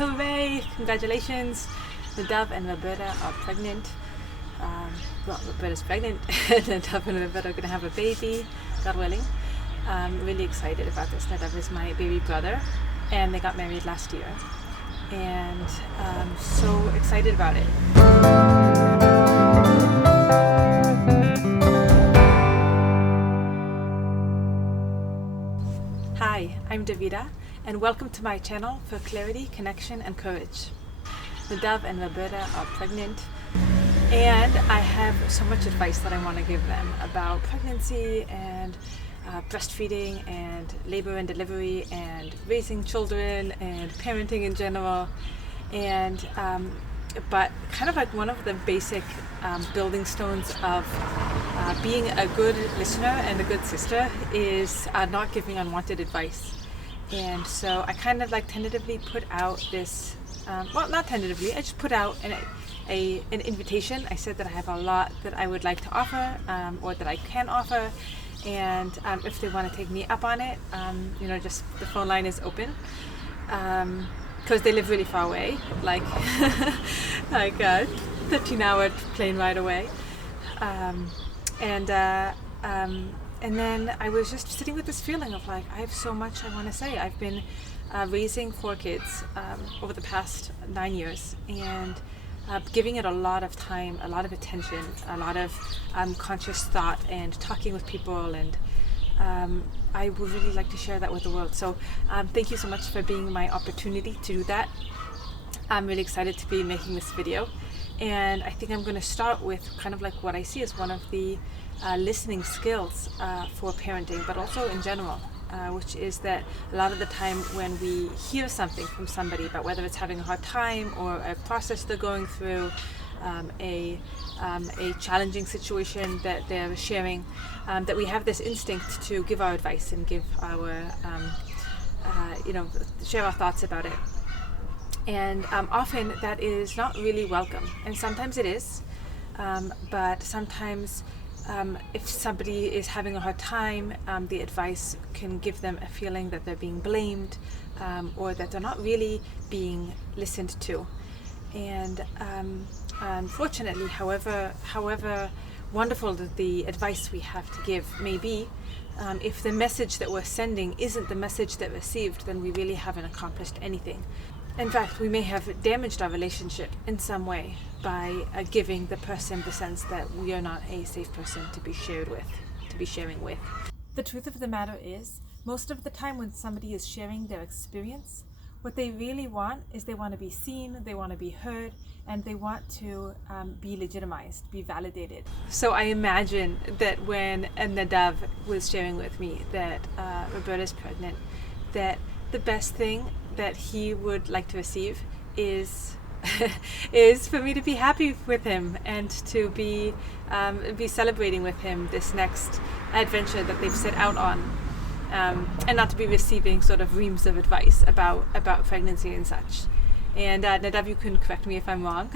Hooray! Congratulations! Nadav and Roberta are pregnant. Well, Roberta's pregnant, and Nadav and Roberta are going to have a baby, God willing. I'm really excited about this. Nadav is my baby brother, and they got married last year. And I'm so excited about it. Hi, I'm Davida, and welcome to my channel for clarity, connection, and courage. Nadav and Roberta are pregnant, and I have so much advice that I want to give them about pregnancy and breastfeeding and labor and delivery and raising children and parenting in general. And but kind of like one of the basic building stones of being a good listener and a good sister is not giving unwanted advice. And so I kind of like tentatively put out this, well, not tentatively, I just put out an invitation. I said that I have a lot that I would like to offer, or that I can offer, and if they want to take me up on it, just the phone line is open, because they live really far away, like like a 13-hour plane ride away, and then I was just sitting with this feeling of like, I have so much I want to say. I've been raising 4 kids over the past 9 years, and giving it a lot of time, a lot of attention, a lot of conscious thought, and talking with people, and I would really like to share that with the world. So thank you so much for being my opportunity to do that. I'm really excited to be making this video, and I think I'm going to start with kind of like what I see as one of the listening skills for parenting, but also in general. Which is that a lot of the time when we hear something from somebody about whether it's having a hard time or a process they're going through, a challenging situation that they're sharing, that we have this instinct to give our advice and give our, share our thoughts about it. And often that is not really welcome. And sometimes it is, but sometimes if somebody is having a hard time, the advice can give them a feeling that they're being blamed, or that they're not really being listened to. And unfortunately, however wonderful the advice we have to give may be, if the message that we're sending isn't the message that received, then we really haven't accomplished anything. In fact, we may have damaged our relationship in some way by giving the person the sense that we are not a safe person to be sharing with. The truth of the matter is, most of the time when somebody is sharing their experience, what they really want is they want to be seen, they want to be heard, and they want to be legitimized, be validated. So I imagine that when Nadav was sharing with me that Roberta's pregnant, that the best thing that he would like to receive is for me to be happy with him and to be celebrating with him this next adventure that they've set out on, and not to be receiving sort of reams of advice about pregnancy and such. And Nadav, you can correct me if I'm wrong,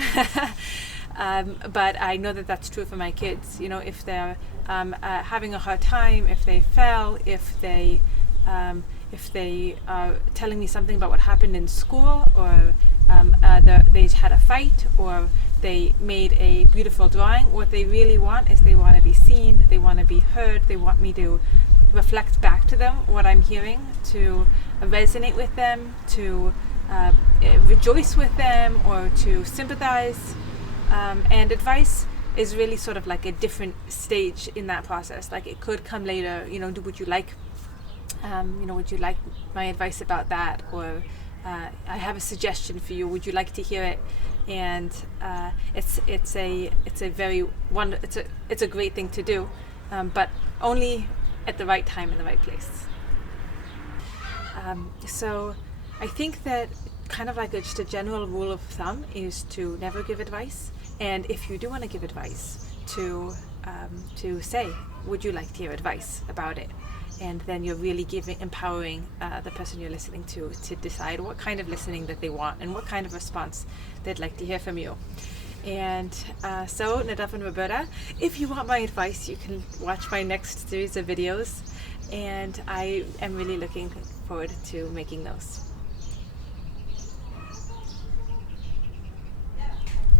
but I know that that's true for my kids. You know, if they're having a hard time, if they fell, if they are telling me something about what happened in school, or they had a fight, or they made a beautiful drawing, what they really want is they want to be seen, they want to be heard, they want me to reflect back to them what I'm hearing, to resonate with them, to rejoice with them, or to sympathize. And advice is really sort of like a different stage in that process. Like, it could come later, would you like my advice about that? Or I have a suggestion for you. Would you like to hear it? And it's a great thing to do, but only at the right time in the right place. So I think that kind of like just a general rule of thumb is to never give advice. And if you do want to give advice, to say, would you like to hear advice about it? And then you're really empowering the person you're listening to decide what kind of listening that they want and what kind of response they'd like to hear from you. And so, Nadav and Roberta, if you want my advice, you can watch my next series of videos, and I am really looking forward to making those.